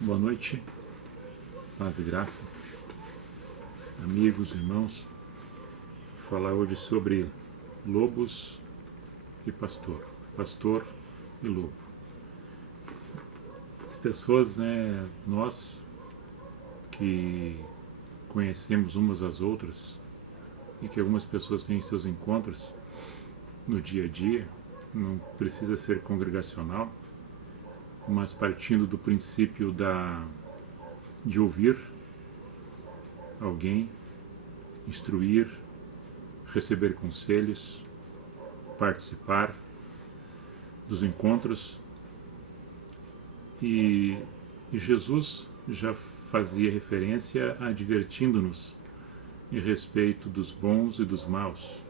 Boa noite, paz e graça, amigos, irmãos. Vou falar hoje sobre lobos e pastor e lobo. As pessoas, nós que conhecemos umas às outras e que algumas pessoas têm seus encontros no dia a dia, não precisa ser congregacional, mas partindo do princípio de ouvir alguém, instruir, receber conselhos, participar dos encontros. E Jesus já fazia referência advertindo-nos em respeito dos bons e dos maus,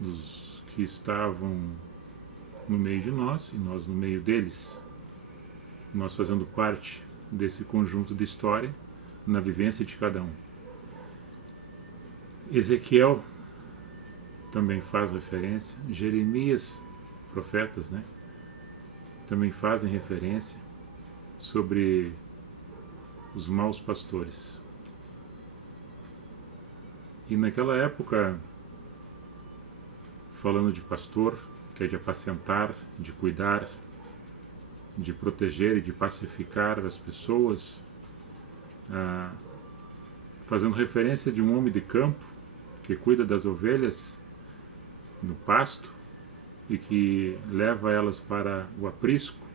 dos que estavam no meio de nós e nós no meio deles, nós fazendo parte desse conjunto de história na vivência de cada um. Ezequiel também faz referência, Jeremias, profetas, também fazem referência sobre os maus pastores. E naquela época, falando de pastor, que é de apacentar, de cuidar, de proteger e de pacificar as pessoas, fazendo referência de um homem de campo que cuida das ovelhas no pasto e que leva elas para o aprisco,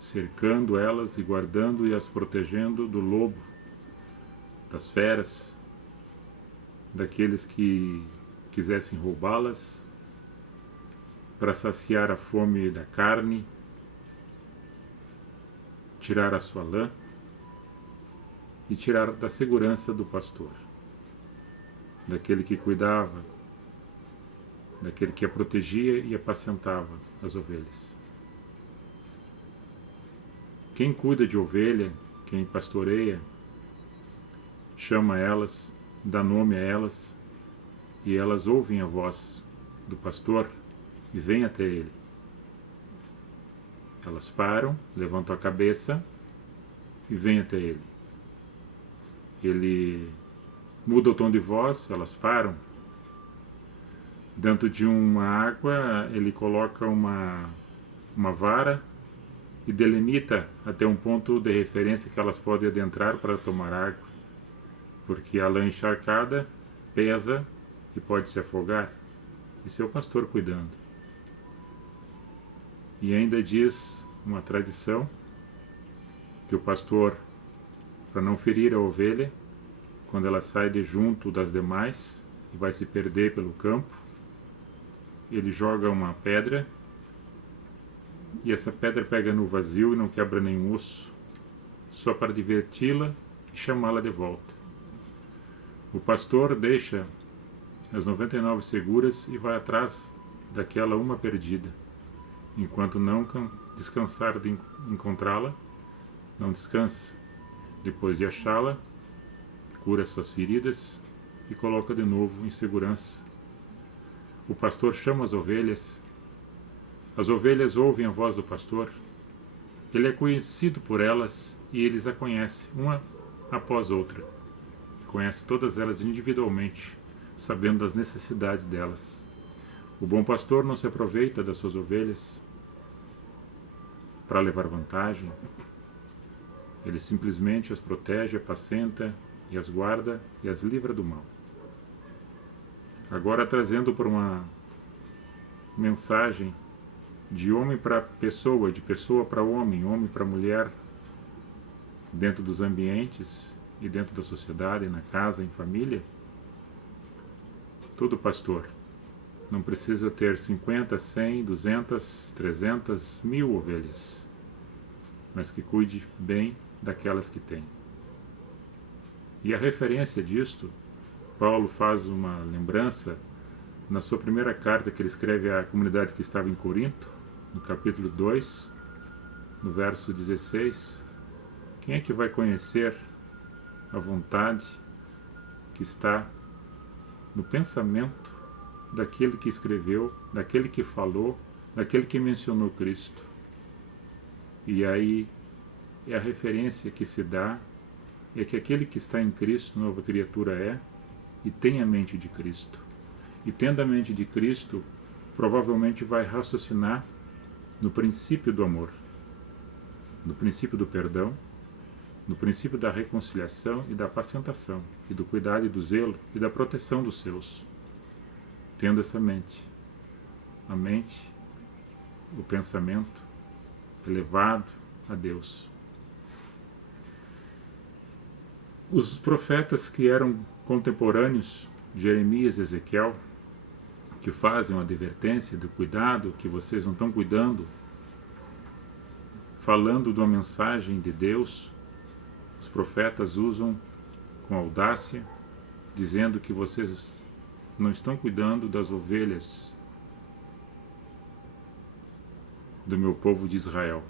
cercando elas e guardando e as protegendo do lobo, das feras, daqueles que quisessem roubá-las para saciar a fome da carne, tirar a sua lã e tirar da segurança do pastor, daquele que cuidava, daquele que a protegia e apacentava as ovelhas. Quem cuida de ovelha, quem pastoreia, chama elas, dá nome a elas, e elas ouvem a voz do pastor e vêm até ele. Elas param, levantam a cabeça e vêm até ele. Ele muda o tom de voz, elas param. Dentro de uma água, ele coloca uma vara e delimita até um ponto de referência que elas podem adentrar para tomar água, porque a lã encharcada pesa e pode se afogar. Esse é o pastor cuidando. E ainda diz uma tradição que o pastor, para não ferir a ovelha, quando ela sai de junto das demais e vai se perder pelo campo, ele joga uma pedra e essa pedra pega no vazio e não quebra nenhum osso, só para diverti-la e chamá-la de volta. O pastor deixa as 99 seguras e vai atrás daquela uma perdida. Enquanto não descansar de encontrá-la, não descansa. Depois de achá-la, cura suas feridas e coloca de novo em segurança. O pastor chama as ovelhas ouvem a voz do pastor, ele é conhecido por elas e eles a conhecem, uma após outra. Conhece todas elas individualmente, sabendo das necessidades delas. O bom pastor não se aproveita das suas ovelhas para levar vantagem. Ele simplesmente as protege, apacenta e as guarda e as livra do mal. Agora trazendo por uma mensagem de homem para pessoa, de pessoa para homem para mulher, dentro dos ambientes e dentro da sociedade, na casa, em família. Todo pastor não precisa ter 50, 100, 200, 300, 1000 ovelhas, mas que cuide bem daquelas que tem. E a referência disto, Paulo faz uma lembrança na sua primeira carta que ele escreve à comunidade que estava em Corinto, no capítulo 2, no verso 16. Quem é que vai conhecer a vontade que está no pensamento daquele que escreveu, daquele que falou, daquele que mencionou Cristo. E aí é a referência que se dá, é que aquele que está em Cristo, nova criatura é, e tem a mente de Cristo. E tendo a mente de Cristo, provavelmente vai raciocinar no princípio do amor, no princípio do perdão, no princípio da reconciliação e da apacentação, e do cuidado e do zelo e da proteção dos seus. Tendo essa mente, a mente, o pensamento elevado a Deus. Os profetas que eram contemporâneos, Jeremias e Ezequiel, que fazem uma advertência do cuidado, que vocês não estão cuidando, falando de uma mensagem de Deus, os profetas usam com audácia, dizendo que vocês não estão cuidando das ovelhas do meu povo de Israel.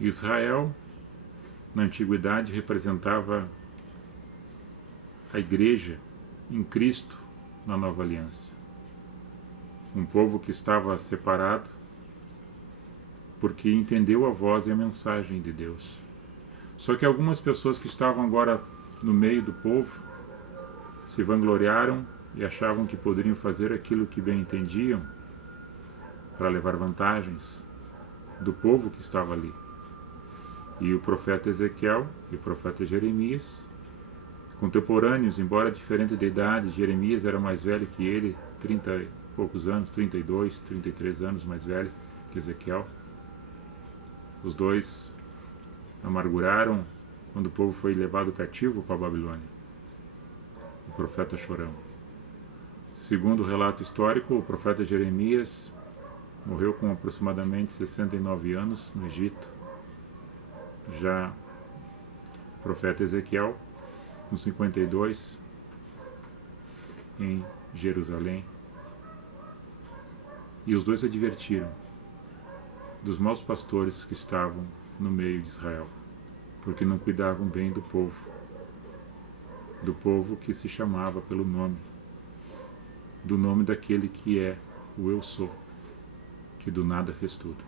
Israel, na antiguidade, representava a igreja em Cristo na nova aliança. Um povo que estava separado porque entendeu a voz e a mensagem de Deus. Só que algumas pessoas que estavam agora no meio do povo se vangloriaram e achavam que poderiam fazer aquilo que bem entendiam para levar vantagens do povo que estava ali. E o profeta Ezequiel e o profeta Jeremias, contemporâneos, embora diferente de idade, Jeremias era mais velho que ele, 30 e poucos anos, 32, 33 anos mais velho que Ezequiel. Os dois amarguraram quando o povo foi levado cativo para a Babilônia. O profeta chorão. Segundo o relato histórico, o profeta Jeremias morreu com aproximadamente 69 anos no Egito. Já o profeta Ezequiel, com 52, em Jerusalém. E os dois advertiram dos maus pastores que estavam no meio de Israel, porque não cuidavam bem do povo que se chamava pelo nome, do nome daquele que é o Eu Sou, que do nada fez tudo.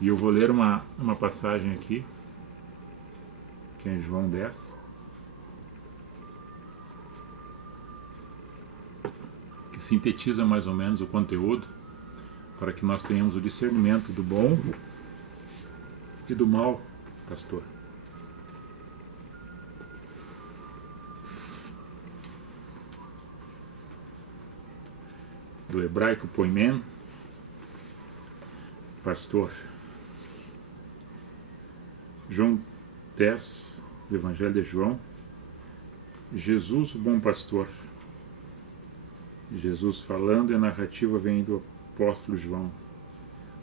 E eu vou ler uma passagem aqui, que é em João 10, que sintetiza mais ou menos o conteúdo, para que nós tenhamos o discernimento do bom e do mal pastor. Do hebraico poimen, pastor. João 10, do Evangelho de João. Jesus, o bom pastor. Jesus falando e a narrativa vem do apóstolo João.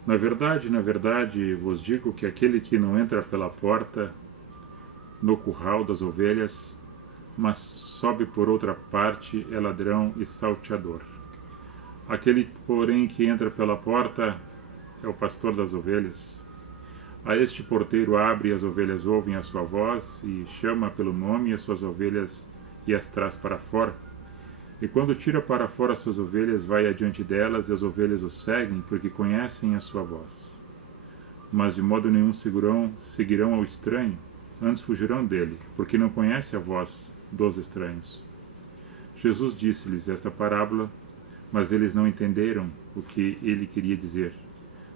Na verdade, vos digo que aquele que não entra pela porta no curral das ovelhas, mas sobe por outra parte, é ladrão e salteador. Aquele, porém, que entra pela porta é o pastor das ovelhas. A este porteiro abre e as ovelhas ouvem a sua voz e chama pelo nome as suas ovelhas e as traz para fora. E quando tira para fora as suas ovelhas, vai adiante delas e as ovelhas o seguem porque conhecem a sua voz. Mas de modo nenhum seguirão ao estranho, antes fugirão dele, porque não conhecem a voz dos estranhos. Jesus disse-lhes esta parábola, mas eles não entenderam o que ele queria dizer.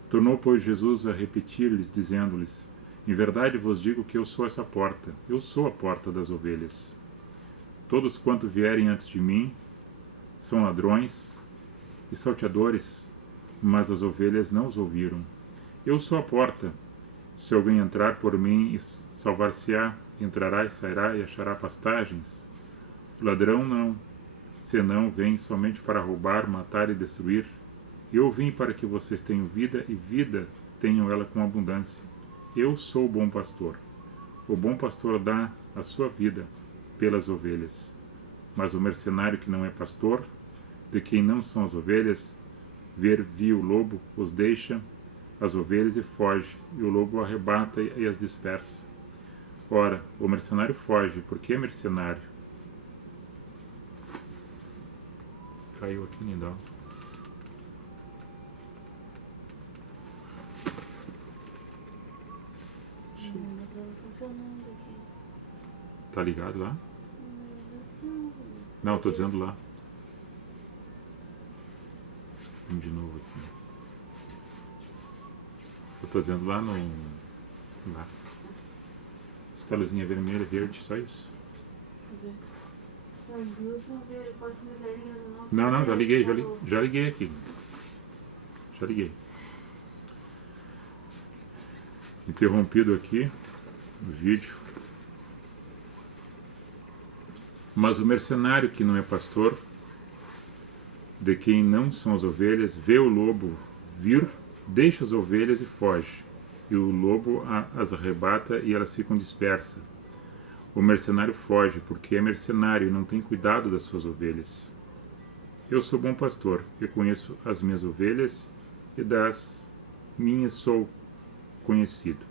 Tornou, pois, Jesus a repetir-lhes, dizendo-lhes: Em verdade vos digo que eu sou essa porta, eu sou a porta das ovelhas. Todos quanto vierem antes de mim são ladrões e salteadores, mas as ovelhas não os ouviram. Eu sou a porta. Se alguém entrar por mim, salvar-se-á, entrará e sairá e achará pastagens. O ladrão não, senão vem somente para roubar, matar e destruir. Eu vim para que vocês tenham vida e vida tenham ela com abundância. Eu sou o bom pastor. O bom pastor dá a sua vida pelas ovelhas. Mas o mercenário que não é pastor, de quem não são as ovelhas, viu o lobo, os deixa as ovelhas e foge, e o lobo arrebata e as dispersa. Ora, o mercenário foge. Por que mercenário? Caiu aqui, Nidal. Não tá funcionando aqui. Tá ligado lá? Não, Não, eu tô dizendo lá. Vamos de novo aqui. Eu tô dizendo lá no... lá. Essa luzinha vermelha, verde, só isso. As duas são verdes, pode ser ligado Não, não, já liguei, já liguei aqui. Já liguei. Interrompido aqui o vídeo. Mas o mercenário que não é pastor, de quem não são as ovelhas, vê o lobo vir, deixa as ovelhas e foge. E o lobo as arrebata e elas ficam dispersas. O mercenário foge porque é mercenário e não tem cuidado das suas ovelhas. Eu sou bom pastor, eu conheço as minhas ovelhas e das minhas sou conhecido.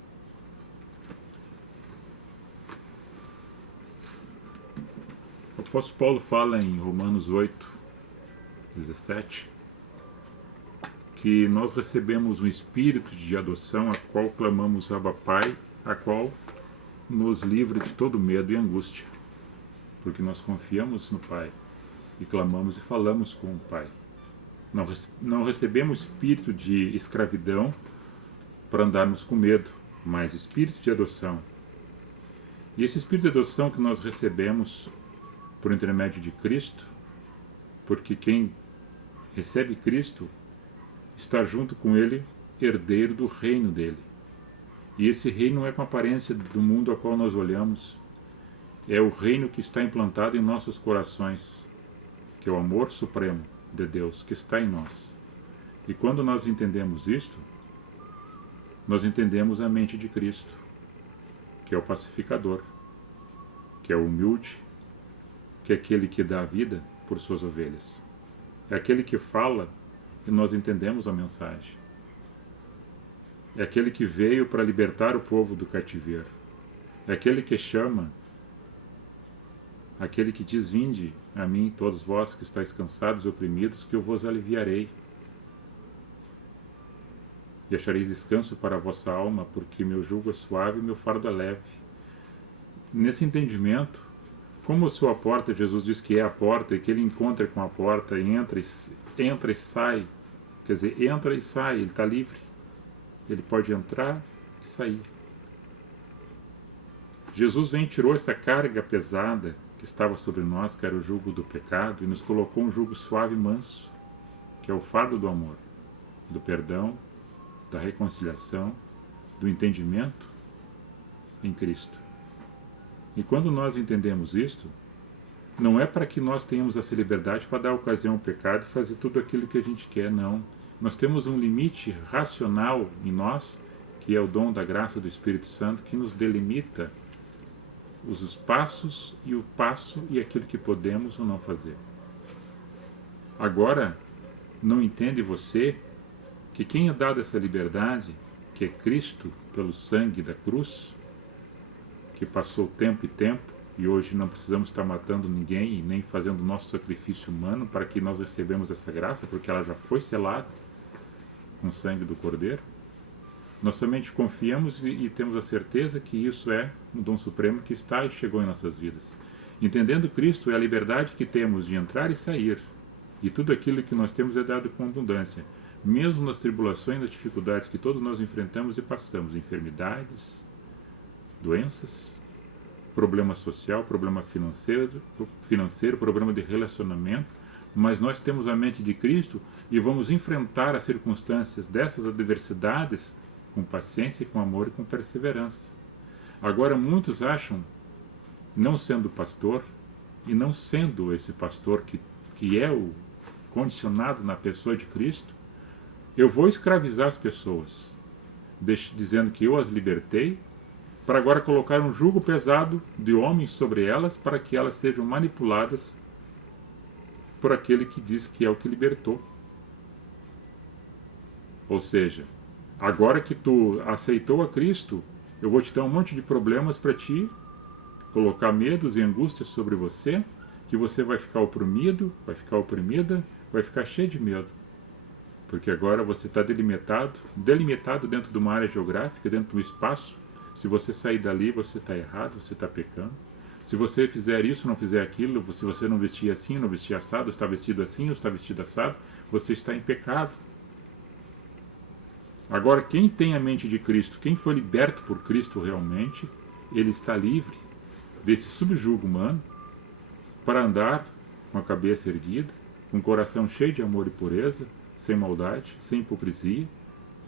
O apóstolo Paulo fala em Romanos 8:17 que nós recebemos um espírito de adoção, a qual clamamos Abba Pai, a qual nos livra de todo medo e angústia, porque nós confiamos no Pai e clamamos e falamos com o Pai. Não recebemos espírito de escravidão para andarmos com medo, mas espírito de adoção. E esse espírito de adoção que nós recebemos por intermédio de Cristo, porque quem recebe Cristo está junto com Ele, herdeiro do reino dele. E esse reino não é com a aparência do mundo a qual nós olhamos, é o reino que está implantado em nossos corações, que é o amor supremo de Deus que está em nós. E quando nós entendemos isto, nós entendemos a mente de Cristo, que é o pacificador, que é o humilde, que é aquele que dá a vida por suas ovelhas. É aquele que fala e nós entendemos a mensagem. É aquele que veio para libertar o povo do cativeiro. É aquele que chama, aquele que diz: vinde a mim, todos vós que estáis cansados e oprimidos, que eu vos aliviarei. E achareis descanso para a vossa alma, porque meu jugo é suave e meu fardo é leve. Nesse entendimento, como eu sou a porta, Jesus diz que é a porta, e que ele encontra com a porta, entra e sai. Quer dizer, entra e sai, ele está livre. Ele pode entrar e sair. Jesus vem e tirou essa carga pesada que estava sobre nós, que era o jugo do pecado, e nos colocou um jugo suave e manso, que é o fardo do amor, do perdão, da reconciliação, do entendimento em Cristo. E quando nós entendemos isto, não é para que nós tenhamos essa liberdade para dar ocasião ao pecado e fazer tudo aquilo que a gente quer, não. Nós temos um limite racional em nós, que é o dom da graça do Espírito Santo, que nos delimita os passos e o passo e aquilo que podemos ou não fazer. Agora, não entende você que quem é dado essa liberdade, que é Cristo pelo sangue da cruz, que passou tempo e tempo, e hoje não precisamos estar matando ninguém e nem fazendo nosso sacrifício humano para que nós recebamos essa graça, porque ela já foi selada com o sangue do Cordeiro. Nós somente confiamos e temos a certeza que isso é um dom supremo que está e chegou em nossas vidas. Entendendo Cristo é a liberdade que temos de entrar e sair, e tudo aquilo que nós temos é dado com abundância, mesmo nas tribulações, nas dificuldades que todos nós enfrentamos e passamos, enfermidades, doenças, problema social, problema financeiro, problema de relacionamento, mas nós temos a mente de Cristo e vamos enfrentar as circunstâncias dessas adversidades com paciência, com amor e com perseverança. Agora muitos acham, não sendo pastor, e não sendo esse pastor que é o condicionado na pessoa de Cristo, eu vou escravizar as pessoas, dizendo que eu as libertei, para agora colocar um jugo pesado de homens sobre elas, para que elas sejam manipuladas por aquele que diz que é o que libertou. Ou seja, agora que tu aceitou a Cristo, Eu vou te dar um monte de problemas para ti, colocar medos e angústias sobre você, que você vai ficar oprimido, vai ficar oprimida, vai ficar cheio de medo. Porque agora você está delimitado dentro de uma área geográfica, dentro do espaço. Se você sair dali, você está errado, você está pecando. Se você fizer isso, não fizer aquilo, se você não vestir assim, não vestir assado, está vestido assim, ou está vestido assado, você está em pecado. Agora, quem tem a mente de Cristo, quem foi liberto por Cristo realmente, ele está livre desse subjugo humano para andar com a cabeça erguida, com o coração cheio de amor e pureza, sem maldade, sem hipocrisia,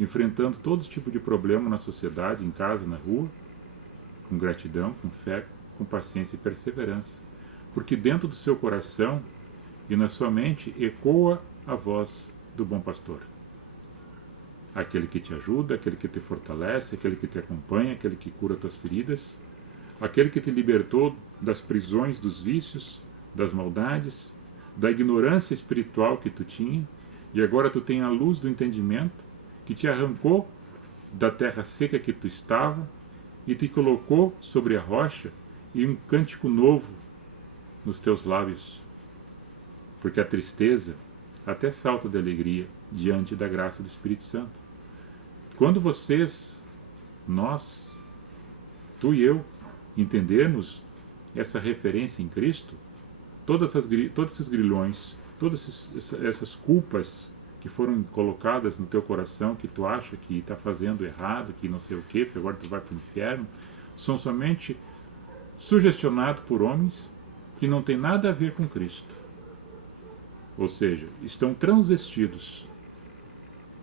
enfrentando todo tipo de problema na sociedade, em casa, na rua, com gratidão, com fé, com paciência e perseverança. Porque dentro do seu coração e na sua mente ecoa a voz do bom pastor. Aquele que te ajuda, aquele que te fortalece, aquele que te acompanha, aquele que cura tuas feridas, aquele que te libertou das prisões, dos vícios, das maldades, da ignorância espiritual que tu tinha, e agora tu tem a luz do entendimento que te arrancou da terra seca que tu estava e te colocou sobre a rocha e um cântico novo nos teus lábios. Porque a tristeza até salta de alegria diante da graça do Espírito Santo. Quando nós, tu e eu, entendermos essa referência em Cristo, todos esses grilhões, todas essas culpas que foram colocadas no teu coração, que tu acha que está fazendo errado, que não sei o quê, porque agora tu vai para o inferno, são somente sugestionados por homens que não tem nada a ver com Cristo. Ou seja, estão transvestidos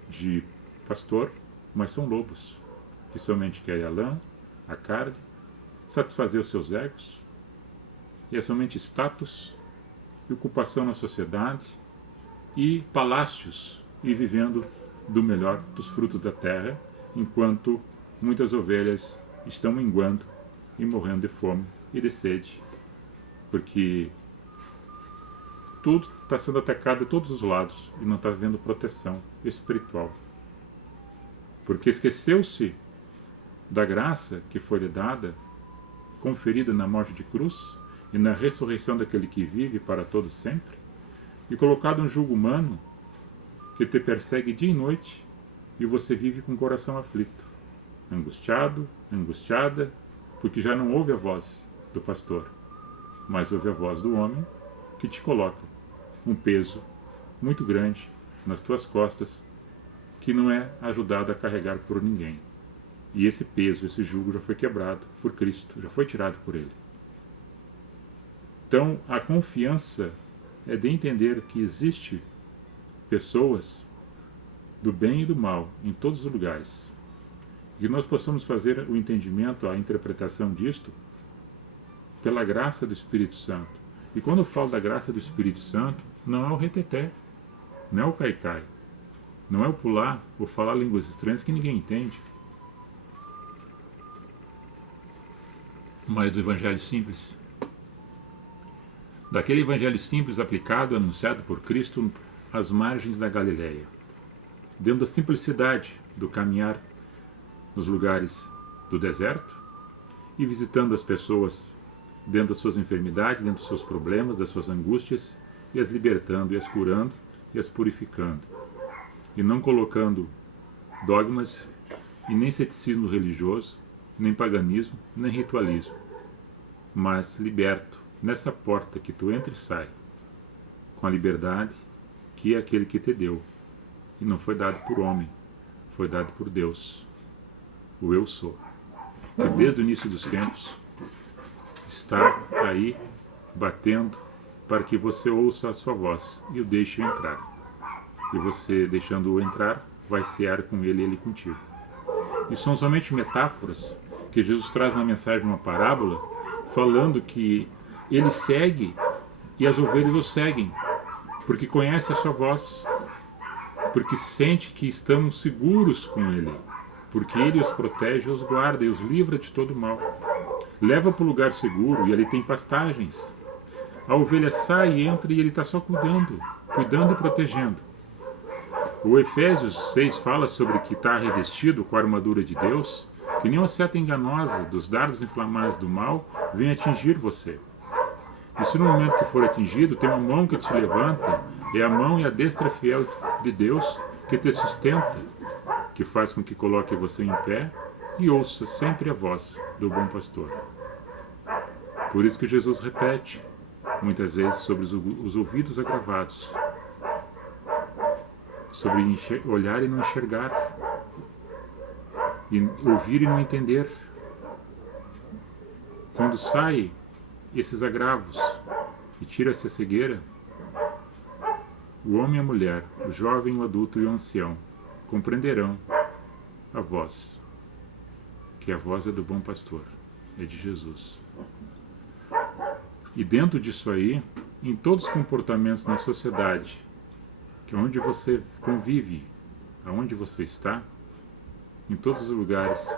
de pastor, mas são lobos, que somente querem a lã, a carne, satisfazer os seus egos, e é somente status e ocupação na sociedade e palácios, e vivendo do melhor dos frutos da terra, enquanto muitas ovelhas estão minguando e morrendo de fome e de sede, porque tudo está sendo atacado de todos os lados e não está havendo proteção espiritual. Porque esqueceu-se da graça que foi lhe dada, conferida na morte de cruz e na ressurreição daquele que vive para todos sempre, e colocado um jugo humano que te persegue dia e noite, e você vive com o coração aflito, angustiado, angustiada, porque já não ouve a voz do pastor, mas ouve a voz do homem que te coloca um peso muito grande nas tuas costas, que não é ajudado a carregar por ninguém. E esse peso, esse jugo já foi quebrado por Cristo, já foi tirado por Ele. Então, a confiança é de entender que existe pessoas do bem e do mal em todos os lugares. E que nós possamos fazer o entendimento, a interpretação disto, pela graça do Espírito Santo. E quando eu falo da graça do Espírito Santo, não é o reteté, não é o caicai, não é o pular ou falar línguas estranhas que ninguém entende, mas do Evangelho simples. Daquele Evangelho simples aplicado, anunciado por Cristo às margens da Galileia, dentro da simplicidade do caminhar nos lugares do deserto e visitando as pessoas dentro das suas enfermidades, dentro dos seus problemas, das suas angústias, e as libertando, e as curando, e as purificando. E não colocando dogmas, e nem ceticismo religioso, nem paganismo, nem ritualismo, mas liberto nessa porta que tu entra e sai, com a liberdade que é aquele que te deu, e não foi dado por homem, foi dado por Deus, o Eu Sou, que desde o início dos tempos está aí batendo para que você ouça a sua voz e o deixe entrar. E você, deixando-o entrar, vai cear com ele e ele contigo. E são somente metáforas que Jesus traz na mensagem de uma parábola, falando que ele segue e as ovelhas o seguem, porque conhece a sua voz, porque sente que estamos seguros com ele, porque ele os protege, os guarda e os livra de todo mal. Leva para o lugar seguro e ali tem pastagens. A ovelha sai e entra e ele está só cuidando e protegendo. O Efésios 6 fala sobre que está revestido com a armadura de Deus, que nenhuma seta enganosa dos dardos inflamados do mal venha atingir você. E se no momento que for atingido, tem uma mão que te levanta, é a mão e a destra fiel de Deus que te sustenta, que faz com que coloque você em pé e ouça sempre a voz do bom pastor. Por isso que Jesus repete, muitas vezes, sobre os ouvidos agravados, sobre olhar e não enxergar, e ouvir e não entender. Quando sai esses agravos e tira-se a cegueira, o homem e a mulher, o jovem, o adulto e o ancião compreenderão a voz, que a voz é do bom pastor, é de Jesus. E dentro disso aí, em todos os comportamentos na sociedade, que é onde você convive, aonde você está, em todos os lugares,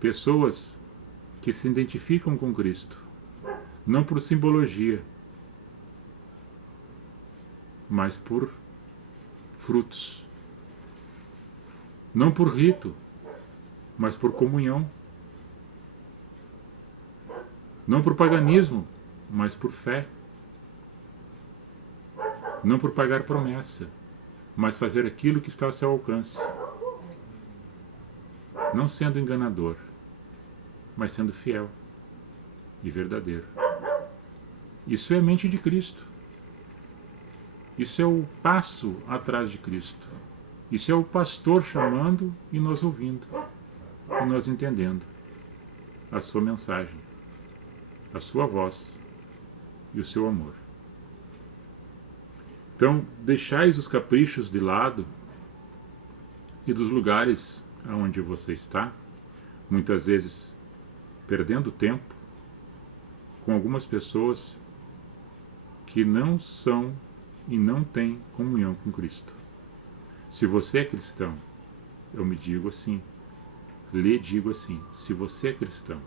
pessoas que se identificam com Cristo, não por simbologia, mas por frutos. Não por rito, mas por comunhão. Não por paganismo, mas por fé. Não por pagar promessa, mas fazer aquilo que está ao seu alcance. Não sendo enganador, mas sendo fiel e verdadeiro. Isso é a mente de Cristo. Isso é o passo atrás de Cristo. Isso é o pastor chamando e nós ouvindo, e nós entendendo a sua mensagem, a sua voz e o seu amor. Então, deixais os caprichos de lado e dos lugares aonde você está, muitas vezes perdendo tempo com algumas pessoas que não são e não têm comunhão com Cristo. Se você é cristão, eu me digo assim, lhe digo assim, se você é cristão,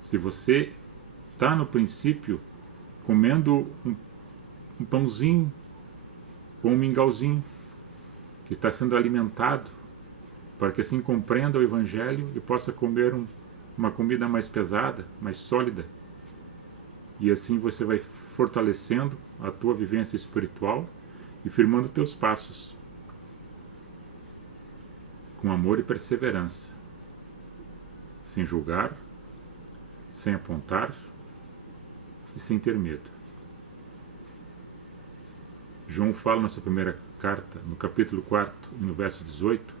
se você está no princípio comendo um pãozinho ou um mingauzinho que está sendo alimentado para que assim compreenda o Evangelho e possa comer uma comida mais pesada, mais sólida, e assim você vai fortalecendo a tua vivência espiritual e firmando teus passos com amor e perseverança, sem julgar, sem apontar e sem ter medo. João fala na sua primeira carta, no capítulo 4 e no verso 18,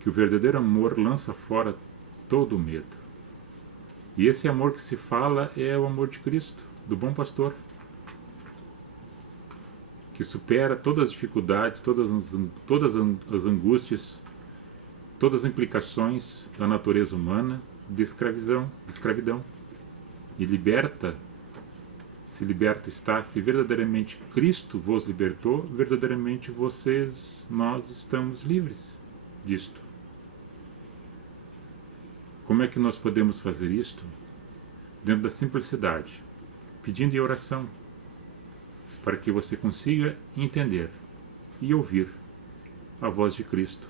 que o verdadeiro amor lança fora todo o medo. E esse amor que se fala é o amor de Cristo, do bom pastor, que supera todas as dificuldades, todas as angústias, todas as implicações da natureza humana de escravidão, e liberta, se liberto está, se verdadeiramente Cristo vos libertou, verdadeiramente nós estamos livres disto. Como é que nós podemos fazer isto? Dentro da simplicidade, pedindo em oração, para que você consiga entender e ouvir a voz de Cristo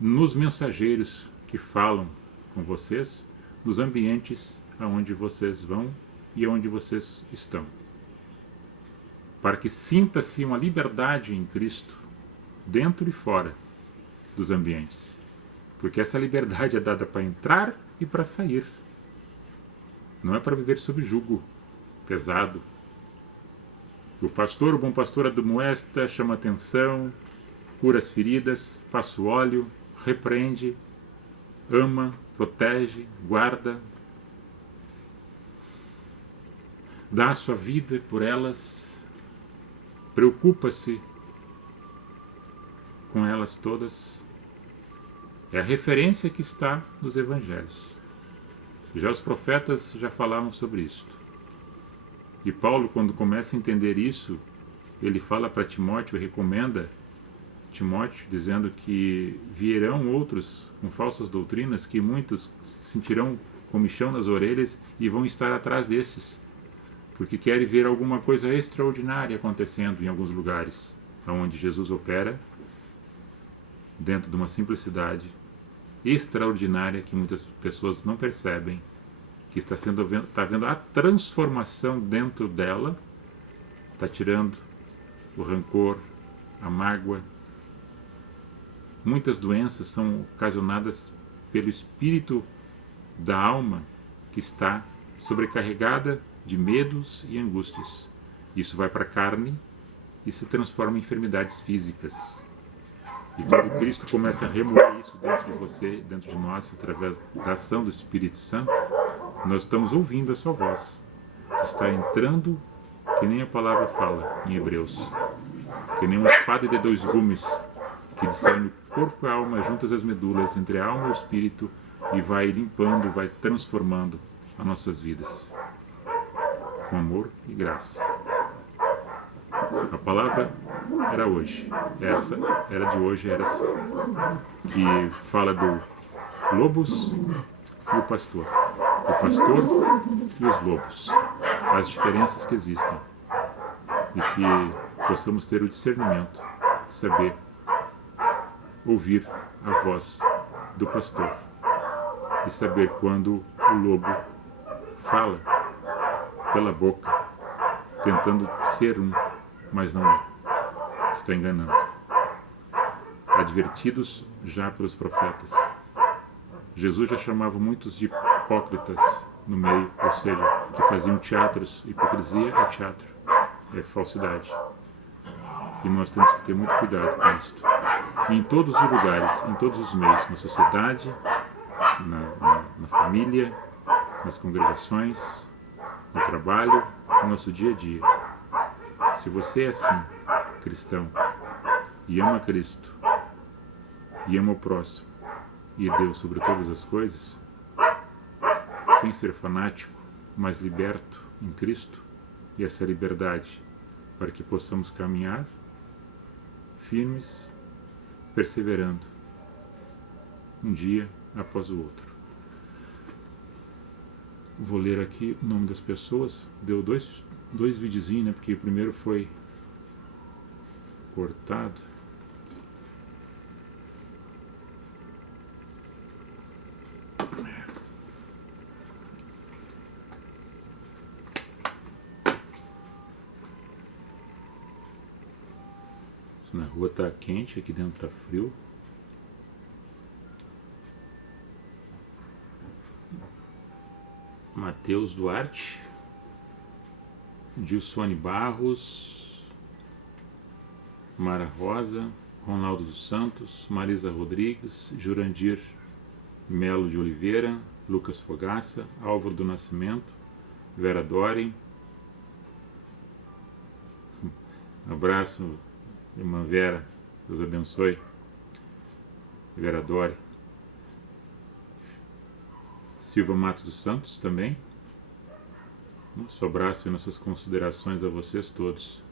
nos mensageiros que falam com vocês, nos ambientes aonde vocês vão e aonde vocês estão. Para que sinta-se uma liberdade em Cristo, dentro e fora dos ambientes. Porque essa liberdade é dada para entrar e para sair. Não é para viver sob jugo pesado. O pastor, o bom pastor admoesta, chama atenção, cura as feridas, passa o óleo, repreende, ama, protege, guarda, dá a sua vida por elas, preocupa-se com elas todas. É a referência que está nos evangelhos. Já os profetas já falavam sobre isto. E Paulo, quando começa a entender isso, ele fala para Timóteo, recomenda Timóteo, dizendo que virão outros com falsas doutrinas, que muitos sentirão comichão nas orelhas e vão estar atrás desses, porque querem ver alguma coisa extraordinária acontecendo em alguns lugares, onde Jesus opera dentro de uma simplicidade extraordinária que muitas pessoas não percebem, que está vendo a transformação dentro dela, está tirando o rancor, a mágoa. Muitas doenças são ocasionadas pelo espírito da alma que está sobrecarregada de medos e angústias. Isso vai para a carne e se transforma em enfermidades físicas. E quando Cristo começa a remover isso dentro de você, dentro de nós, através da ação do Espírito Santo, nós estamos ouvindo a sua voz, que está entrando, que nem a palavra fala em Hebreus, que nem uma espada de 2 gumes, que discerne o corpo e a alma juntas as medulas, entre a alma e o espírito, e vai limpando, vai transformando as nossas vidas, com amor e graça. A palavra era hoje, essa era de hoje, era essa, que fala do lobos e o pastor e os lobos, as diferenças que existem, e que possamos ter o discernimento de saber ouvir a voz do pastor e saber quando o lobo fala pela boca, tentando ser um, mas não é, está enganando. Advertidos já pelos profetas, Jesus já chamava muitos de hipócritas no meio, ou seja, que faziam teatros. Hipocrisia é teatro, é falsidade. E nós temos que ter muito cuidado com isso. Em todos os lugares, em todos os meios, na sociedade, na família, nas congregações, no trabalho, no nosso dia a dia. Se você é assim, cristão, e ama Cristo, e ama o próximo, e Deus sobre todas as coisas, sem ser fanático, mas liberto em Cristo, e essa liberdade para que possamos caminhar firmes, perseverando, um dia após o outro. Vou ler aqui o nome das pessoas. Deu dois videozinhos, né? Porque o primeiro foi cortado. Se na rua tá quente, aqui dentro tá frio. Matheus Duarte, Gilsone Barros, Mara Rosa, Ronaldo dos Santos, Marisa Rodrigues, Jurandir Melo de Oliveira, Lucas Fogaça, Álvaro do Nascimento, Vera Doren. Abraço, irmã Vera, Deus abençoe. Vera Doren. Silva Matos dos Santos também. Nosso abraço e nossas considerações a vocês todos.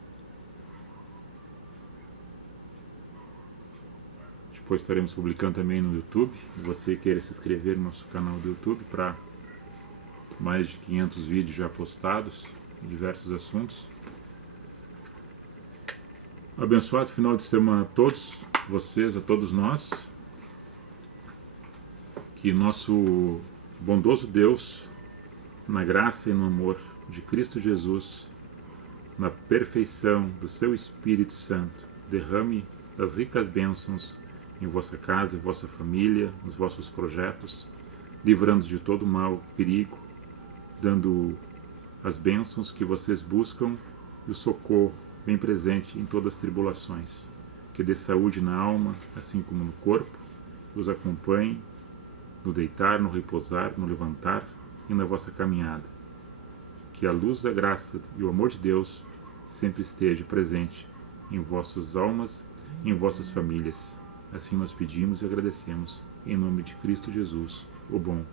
Depois estaremos publicando também no YouTube. Você queira se inscrever no nosso canal do YouTube para mais de 500 vídeos já postados em diversos assuntos. Abençoado final de semana a todos vocês, a todos nós. Que nosso bondoso Deus, na graça e no amor de Cristo Jesus, na perfeição do seu Espírito Santo, derrame as ricas bênçãos em vossa casa, em vossa família, nos vossos projetos, livrando de todo mal, perigo, dando as bênçãos que vocês buscam e o socorro bem presente em todas as tribulações. Que dê saúde na alma, assim como no corpo, os acompanhe no deitar, no repousar, no levantar e na vossa caminhada. Que a luz da graça e o amor de Deus sempre esteja presente em vossas almas e em vossas famílias. Assim nós pedimos e agradecemos, em nome de Cristo Jesus, o bom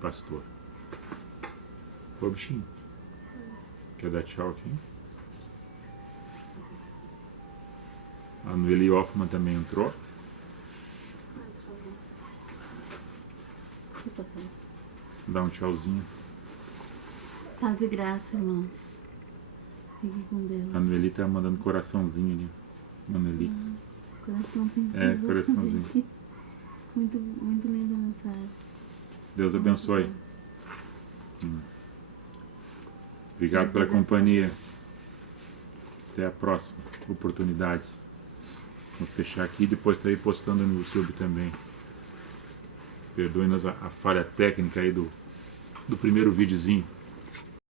pastor. Ô bichinho, quer dar tchau aqui? A Noeli Hoffman também entrou. Dá um tchauzinho. Paz e graça, irmãos. Fique com Deus. A Noeli tá mandando coraçãozinho ali. Noeli. Coraçãozinho. É, coraçãozinho. Muito, muito linda a mensagem. Deus abençoe. Obrigado pela companhia. Até a próxima oportunidade. Vou fechar aqui e depois estarei postando no YouTube também. Perdoe-nos a falha técnica aí do primeiro videozinho.